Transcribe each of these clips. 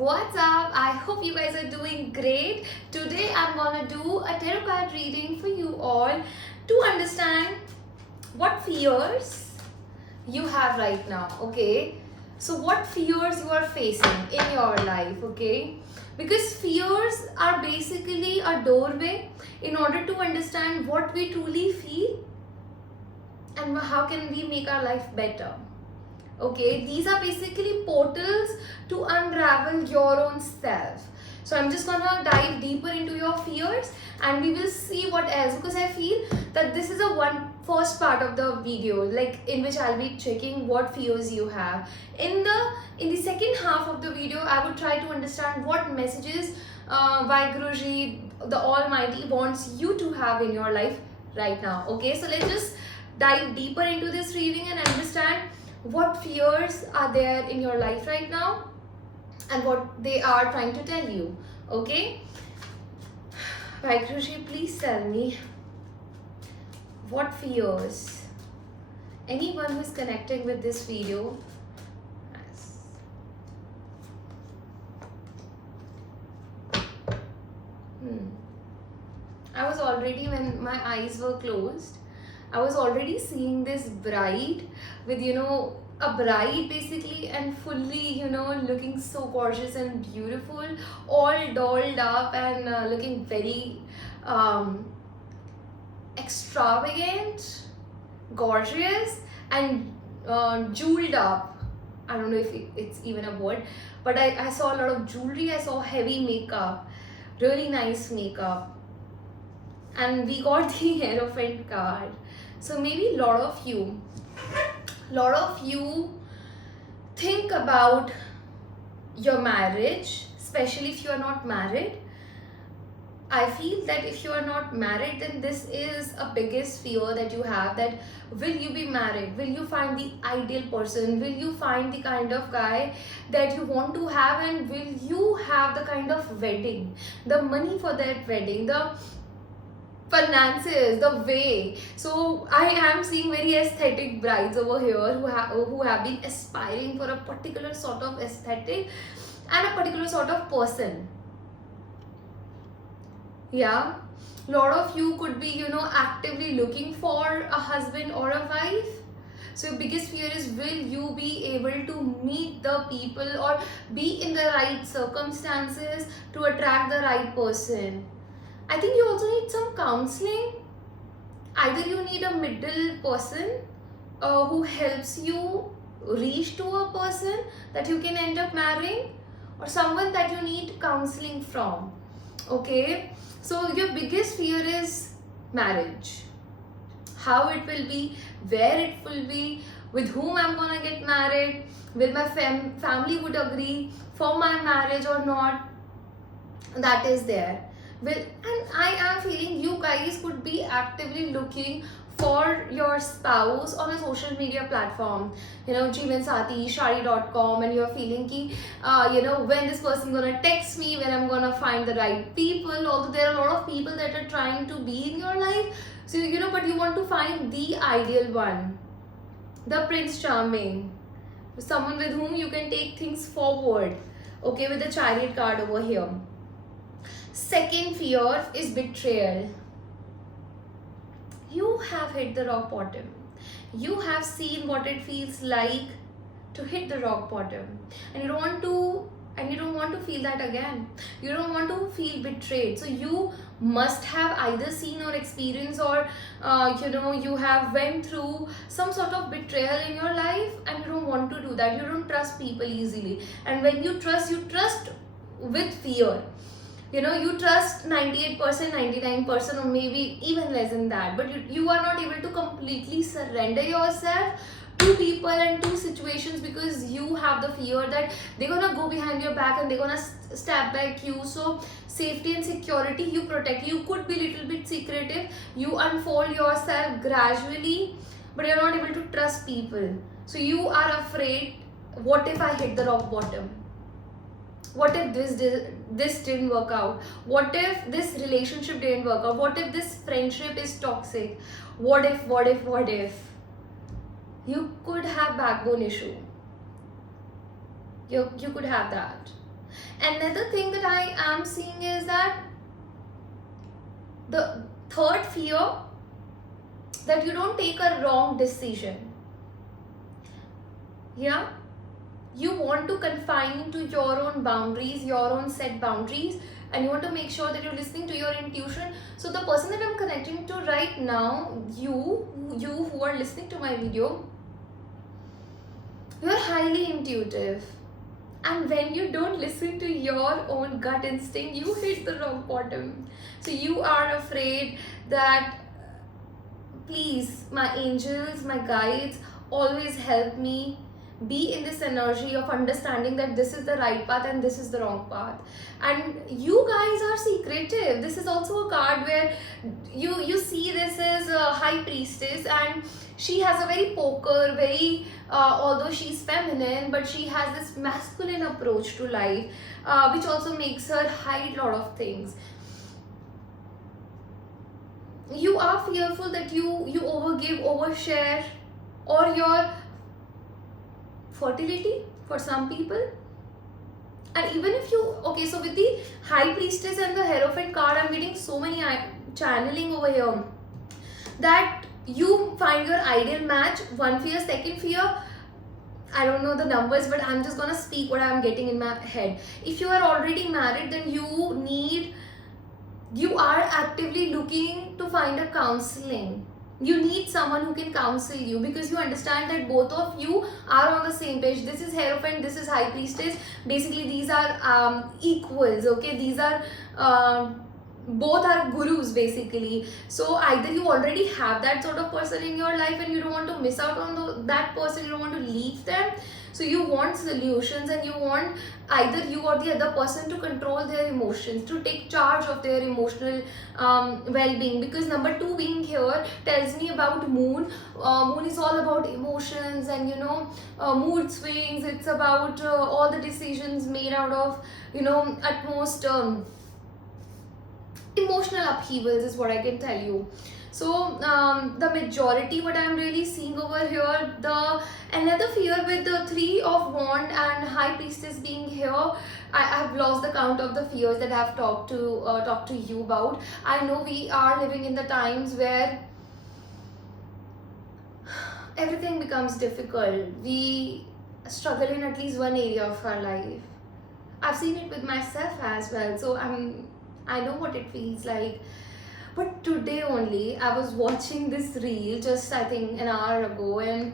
what's up? I hope you guys are doing great. Today I'm gonna do a tarot card reading for you all to understand what fears you have right now, okay? So what fears you are facing in your life, okay? Because fears are basically a doorway in order to understand what we truly feel and how can we make our life better. Okay, these are basically portals to unravel your own self. So I'm just gonna dive deeper into your fears and we will see what else, because I feel that this is a first part of the video, like in which I'll be checking what fears you have. In the second half of the video, I would try to understand what messages Vaiguruji, the Almighty, wants you to have in your life right now. Okay, so let's just dive deeper into this reading and understand what fears are there in your life right now and what they are trying to tell you. Okay, Vaiguruji, please tell me what fears anyone who is connecting with this video has. I was already, when my eyes were closed, I was already seeing this bride with, a bride basically, and fully, looking so gorgeous and beautiful, all dolled up and looking very extravagant, gorgeous, and jeweled up. I don't know if it's even a word, but I saw a lot of jewelry, I saw heavy makeup, really nice makeup. And we got the Hierophant card. So maybe a lot of you think about your marriage, especially if you are not married. I feel that if you are not married, then this is a biggest fear that you have, that will you be married? Will you find the ideal person? Will you find the kind of guy that you want to have? And will you have the kind of wedding, the money for that wedding, the finances, the way? So I am seeing very aesthetic brides over here who have been aspiring for a particular sort of aesthetic and a particular sort of person. Yeah, a lot of you could be, actively looking for a husband or a wife. So your biggest fear is, will you be able to meet the people or be in the right circumstances to attract the right person? I think you also need some counseling. Either you need a middle person who helps you reach to a person that you can end up marrying, or someone that you need counseling from. Okay, so your biggest fear is marriage. How it will be, where it will be, with whom I'm gonna get married, will my family would agree for my marriage or not? That is there. And I am feeling you guys could be actively looking for your spouse on a social media platform, Jeevan Sathi, Shari.com, and you're feeling ki, when this person gonna text me, when I'm gonna find the right people. Although there are a lot of people that are trying to be in your life, so but you want to find the ideal one, the Prince Charming, someone with whom you can take things forward. Okay, with the Chariot card over here. Second fear is betrayal. You have hit the rock bottom. You have seen what it feels like to hit the rock bottom, and you don't want to feel that again. You don't want to feel betrayed. So you must have either seen or experienced, or you have went through some sort of betrayal in your life, and you don't want to do that. You don't trust people easily, and when you trust with fear. You trust 98%, 99%, or maybe even less than that, but you are not able to completely surrender yourself to people and to situations, because you have the fear that they're gonna go behind your back and they're gonna stab back you. So safety and security, you protect. You could be a little bit secretive, you unfold yourself gradually, but you're not able to trust people. So you are afraid, what if I hit the rock bottom? What if this didn't work out? What if this relationship didn't work out? What if this friendship is toxic? What if? You could have backbone issue. You could have that. Another thing that I am seeing is that the third fear, that you don't take a wrong decision. Yeah, you want to confine to your own boundaries, your own set boundaries, and you want to make sure that you're listening to your intuition. So the person that I'm connecting to right now, you who are listening to my video, you're highly intuitive. And when you don't listen to your own gut instinct, you hit the rock bottom. So you are afraid that, please, my angels, my guides, always help me be in this energy of understanding that this is the right path and this is the wrong path. And you guys are secretive. This is also a card where you see this as a high priestess, and she has a very poker, very although she's feminine, but she has this masculine approach to life, which also makes her hide a lot of things. You are fearful that you overgive, overshare, or your fertility for some people. And even if you, okay, so with the high priestess and the Hierophant card, I'm getting so many channeling over here, that you find your ideal match. One fear. Second fear, I don't know the numbers, but I'm just gonna speak what I'm getting in my head. If you are already married, then you are actively looking to find a counseling. You need someone who can counsel you, because you understand that both of you are on the same page. This is Hierophant, this is High Priestess. Basically, these are equals, okay? These are both are gurus, basically. So either you already have that sort of person in your life and you don't want to miss out on that person, you don't want to leave them. So you want solutions, and you want either you or the other person to control their emotions, to take charge of their emotional well-being. Because number 2 being here tells me about moon. Moon is all about emotions and mood swings. It's about all the decisions made out of utmost emotional upheavals, is what I can tell you. So the majority, what I'm really seeing over here, the another fear with the 3 of Wand and High Priestess being here, I have lost the count of the fears that I have talked to you about. I know we are living in the times where everything becomes difficult. We struggle in at least one area of our life. I've seen it with myself as well, so I know what it feels like. But today only, I was watching this reel just I think an hour ago, and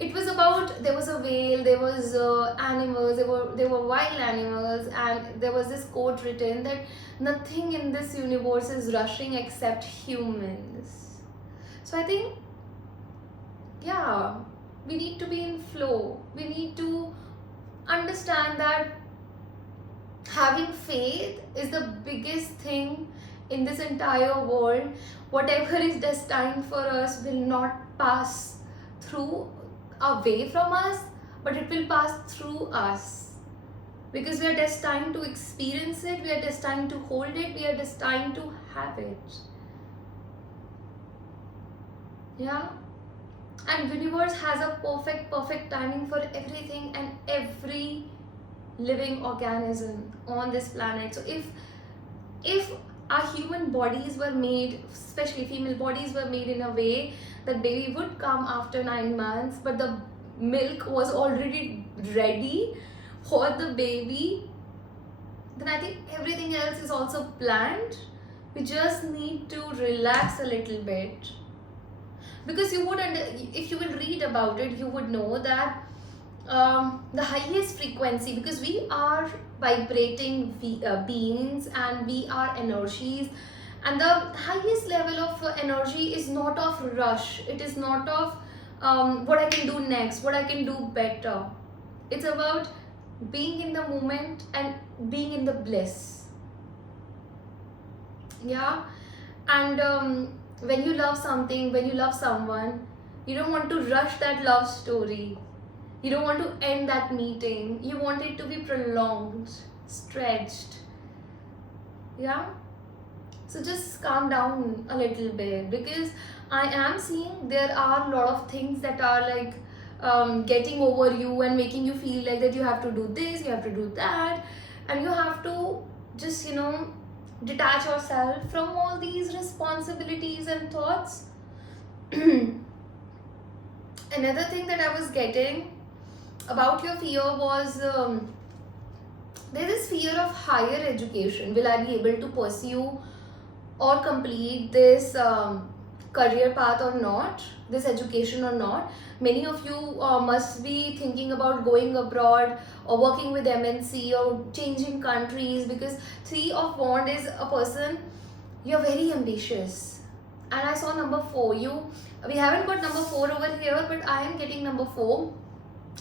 it was about, there was a whale, there was animals, there were wild animals, and there was this quote written that nothing in this universe is rushing except humans. So I think, yeah, we need to be in flow. We need to understand that having faith is the biggest thing in this entire world. Whatever is destined for us will not pass through away from us, but it will pass through us, because we are destined to experience it, we are destined to hold it, we are destined to have it. Yeah, and universe has a perfect timing for everything and every living organism on this planet. So if our human bodies were made, especially female bodies were made in a way that baby would come after 9 months, but the milk was already ready for the baby, then I think everything else is also planned. We just need to relax a little bit, because if you will read about it, you would know that the highest frequency, because we are vibrating beings and we are energies, and the highest level of energy is not of rush, it is not of what I can do next, what I can do better. It's about being in the moment and being in the bliss. Yeah, and when you love something, when you love someone, you don't want to rush that love story. You don't want to end that meeting. You want it to be prolonged, stretched. Yeah? So just calm down a little bit, because I am seeing there are a lot of things that are like getting over you and making you feel like that you have to do this, you have to do that, and you have to just, detach yourself from all these responsibilities and thoughts. Another thing that I was getting about your fear was, there is fear of higher education. Will I be able to pursue or complete this career path or not, this education or not? Many of you must be thinking about going abroad or working with MNC or changing countries, because Three of Wand is a person, you're very ambitious. And I saw number 4. We haven't got number 4 over here, but I am getting number 4.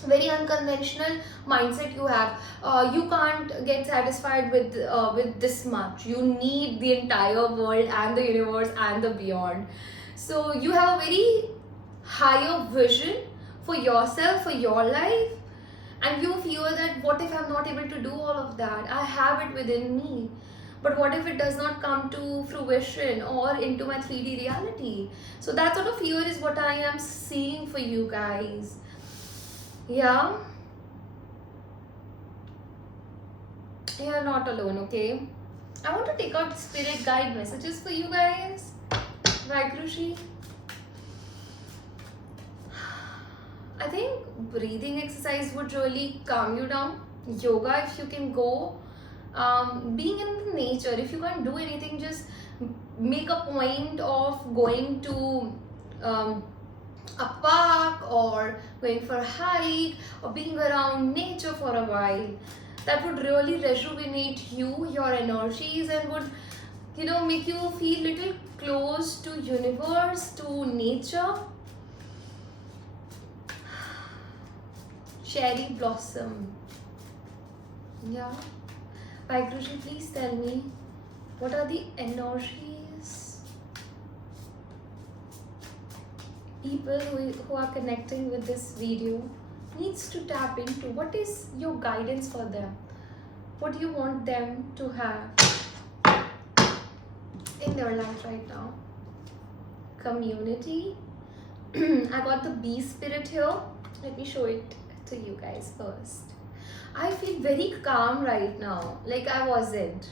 Very unconventional mindset you have. You can't get satisfied with this much. You need the entire world and the universe and the beyond. So you have a very higher vision for yourself, for your life, and you fear that what if I'm not able to do all of that? I have it within me, but what if it does not come to fruition or into my 3D reality? So that sort of fear is what I am seeing for you guys. Yeah, you're not alone, okay? I want to take out spirit guide messages for you guys. Vaheguru. I think breathing exercise would really calm you down. Yoga, if you can go. Being in nature, if you can't do anything, just make a point of going to a park or going for a hike or being around nature for a while. That would really rejuvenate you, your energies, and would make you feel little close to universe, to nature. Cherry blossom. Yeah. Vaheguru, please tell me, what are the energies people who are connecting with this video needs to tap into? What is your guidance for them? What do you want them to have in their life right now? Community. I got the bee spirit here. Let me show it to you guys first. I feel very calm right now, like I wasn't.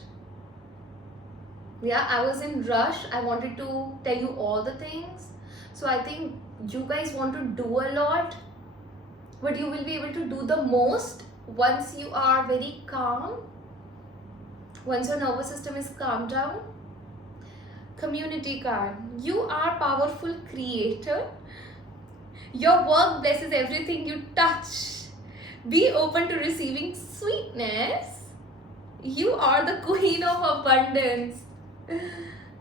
Yeah, I was in rush. I wanted to tell you all the things. So I think you guys want to do a lot, but you will be able to do the most once you are very calm, once your nervous system is calmed down. Community card. You are powerful creator. Your work blesses everything you touch. Be open to receiving sweetness. You are the queen of abundance.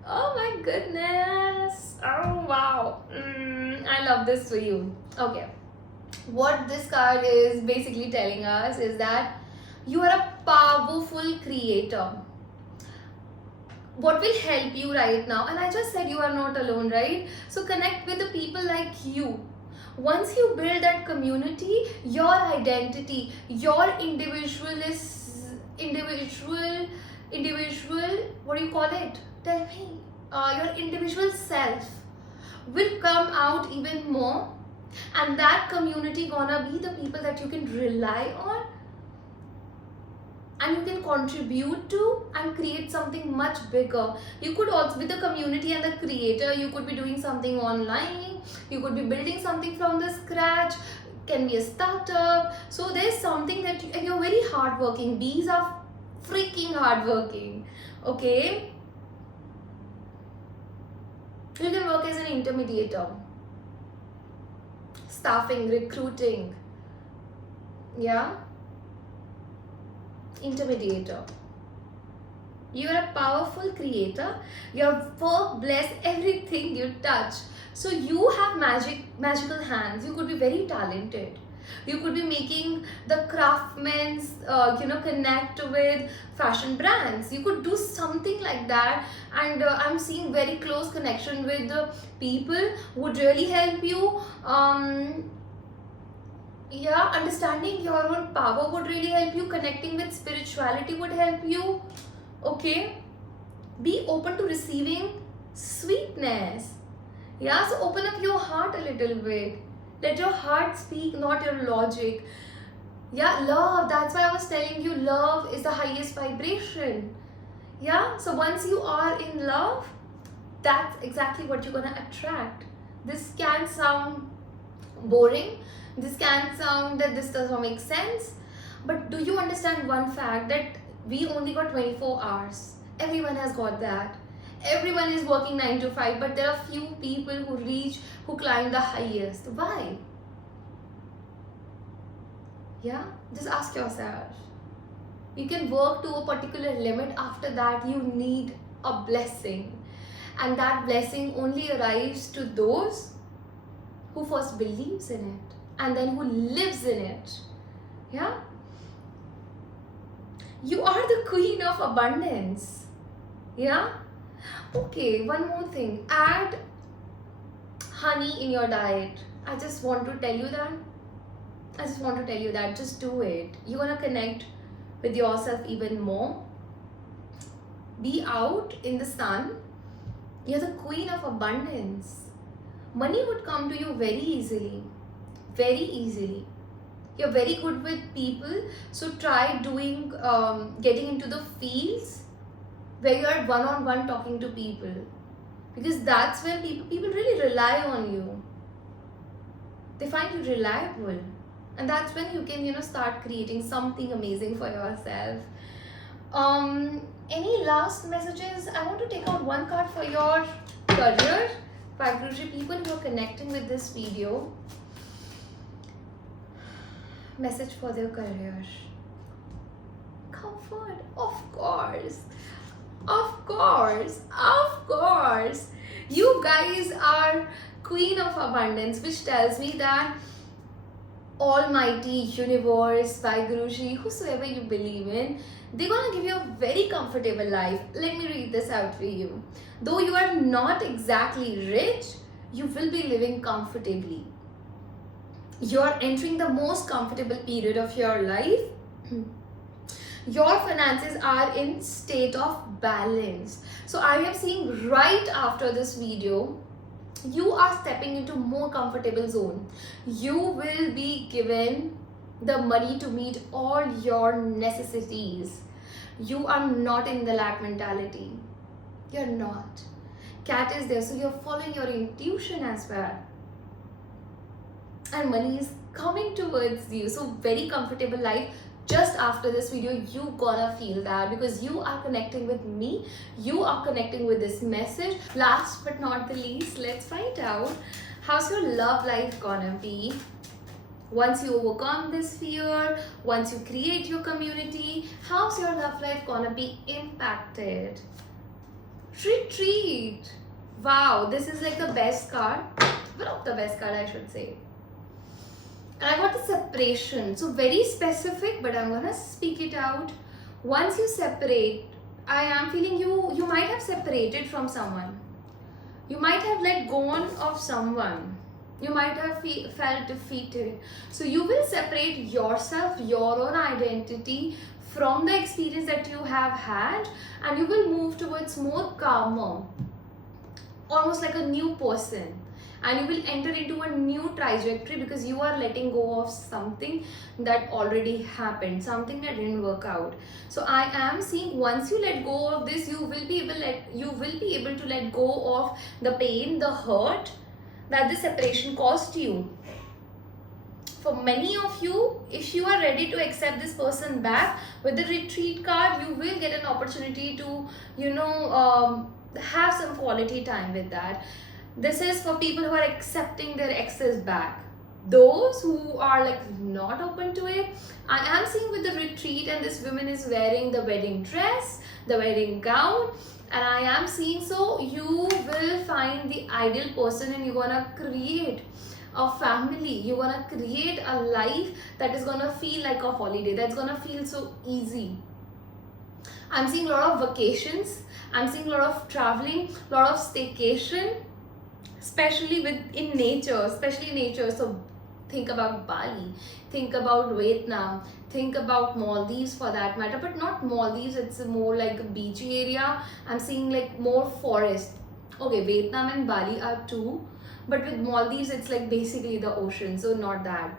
Oh my goodness. Oh wow. I love this for you. Okay. What this card is basically telling us is that you are a powerful creator. What will help you right now? And I just said you are not alone, right? So connect with the people like you. Once you build that community, your identity, your individual, what do you call it? Tell me. Your individual self will come out even more, and that community gonna be the people that you can rely on and you can contribute to and create something much bigger. You could also, with the community and the creator, you could be doing something online, you could be building something from the scratch, can be a startup. So there's something that and you're very hardworking. Bees are freaking hardworking. Okay, you can work as an intermediator, staffing, recruiting. Yeah, intermediator. You are a powerful creator. Your work bless everything you touch. So you have magical hands. You could be very talented. You could be making the craftsmen's connect with fashion brands. You could do something like that, and I'm seeing very close connection with the people who would really help you. Yeah, understanding your own power would really help you. Connecting with spirituality would help you. Okay, be open to receiving sweetness. Yeah, so open up your heart a little bit. Let your heart speak, not your logic. Yeah, love. That's why I was telling you, love is the highest vibration. Yeah, so once you are in love, that's exactly what you're gonna attract. This can sound boring, this can sound that this does not make sense, but do you understand one fact, that we only got 24 hours? Everyone has got that. Everyone is working 9 to 5, but there are few people who climb the highest. Why? Yeah, just ask yourself. You can work to a particular limit, after that you need a blessing, and that blessing only arrives to those who first believes in it and then who lives in it. Yeah, you are the queen of abundance. Yeah, okay, one more thing, add honey in your diet. I just want to tell you that just do it. You're gonna connect with yourself even more. Be out in the sun. You're the queen of abundance. Money would come to you very easily. Very easily. You're very good with people, so try doing getting into the fields where you're one-on-one talking to people, because that's when people really rely on you. They find you reliable, and that's when you can start creating something amazing for yourself. Any last messages? I want to take out one card for your career. Vibrushi, people who are connecting with this video, message for their career. Comfort, of course. You guys are queen of abundance, which tells me that Almighty Universe, Vaiguruji, whosoever you believe in, they're gonna give you a very comfortable life. Let me read this out for you. Though you are not exactly rich, you will be living comfortably. You are entering the most comfortable period of your life. Your finances are in state of balance. So I am seeing right after this video, you are stepping into more comfortable zone. You will be given the money to meet all your necessities. You are not in the lack mentality. You're not. Cat is there, so you're following your intuition as well. And money is coming towards you. So very comfortable life. Just after this video, you gonna feel that, because you are connecting with me, you are connecting with this message. Last but not the least, let's find out how's your love life gonna be once you overcome this fear, once you create your community. How's your love life gonna be impacted? Retreat. Wow, this is like the best card, one of the best card, I should say. And I got the separation, so very specific, but I'm gonna speak it out. Once you separate, I am feeling you might have separated from someone. You might have let go of someone. You might have felt defeated. So you will separate yourself, your own identity from the experience that you have had, and you will move towards more calmer, almost like a new person. And you will enter into a new trajectory, because you are letting go of something that already happened, something that didn't work out. So I am seeing once you let go of this, you will be able to let go of the pain, the hurt that the separation caused you. For many of you, if you are ready to accept this person back, with the retreat card, you will get an opportunity to have some quality time with that. This is for people who are accepting their exes back. Those who are like not open to it, I am seeing with the retreat, and this woman is wearing the wedding dress, the wedding gown, and I am seeing, so you will find the ideal person, and you're gonna create a family. You're gonna create a life that is gonna feel like a holiday, that's gonna feel so easy. I'm seeing a lot of vacations, I'm seeing a lot of traveling, a lot of staycation, especially in nature. So think about Bali, think about Vietnam, think about Maldives for that matter, but not Maldives, it's more like a beachy area. I'm seeing like more forest. Okay, Vietnam and Bali are two, but with Maldives it's like basically the ocean, so not that,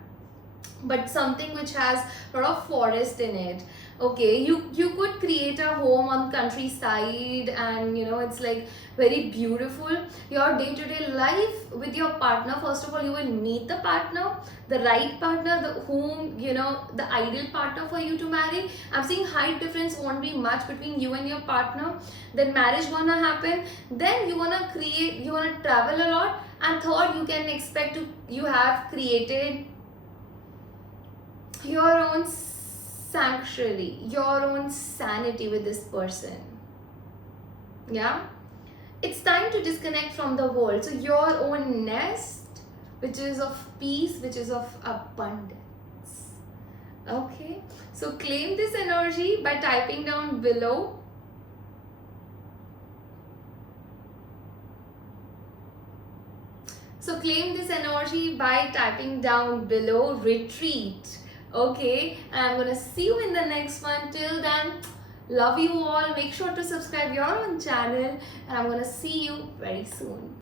but something which has a lot of forest in it. Okay, you could create a home on countryside, and it's like very beautiful. Your day-to-day life with your partner, first of all you will meet the partner, the right partner, the whom the ideal partner for you to marry. I'm seeing height difference won't be much between you and your partner. Then marriage gonna happen. Then you wanna travel a lot. And third, you can expect to you have created your own sanctuary, your own sanity with this person. Yeah, it's time to disconnect from the world, so your own nest, which is of peace, which is of abundance. Okay, so claim this energy by typing down below. So claim this energy by typing down below retreat. Okay, and I'm gonna see you in the next one. Till then, love you all. Make sure to subscribe your own channel, and I'm gonna see you very soon.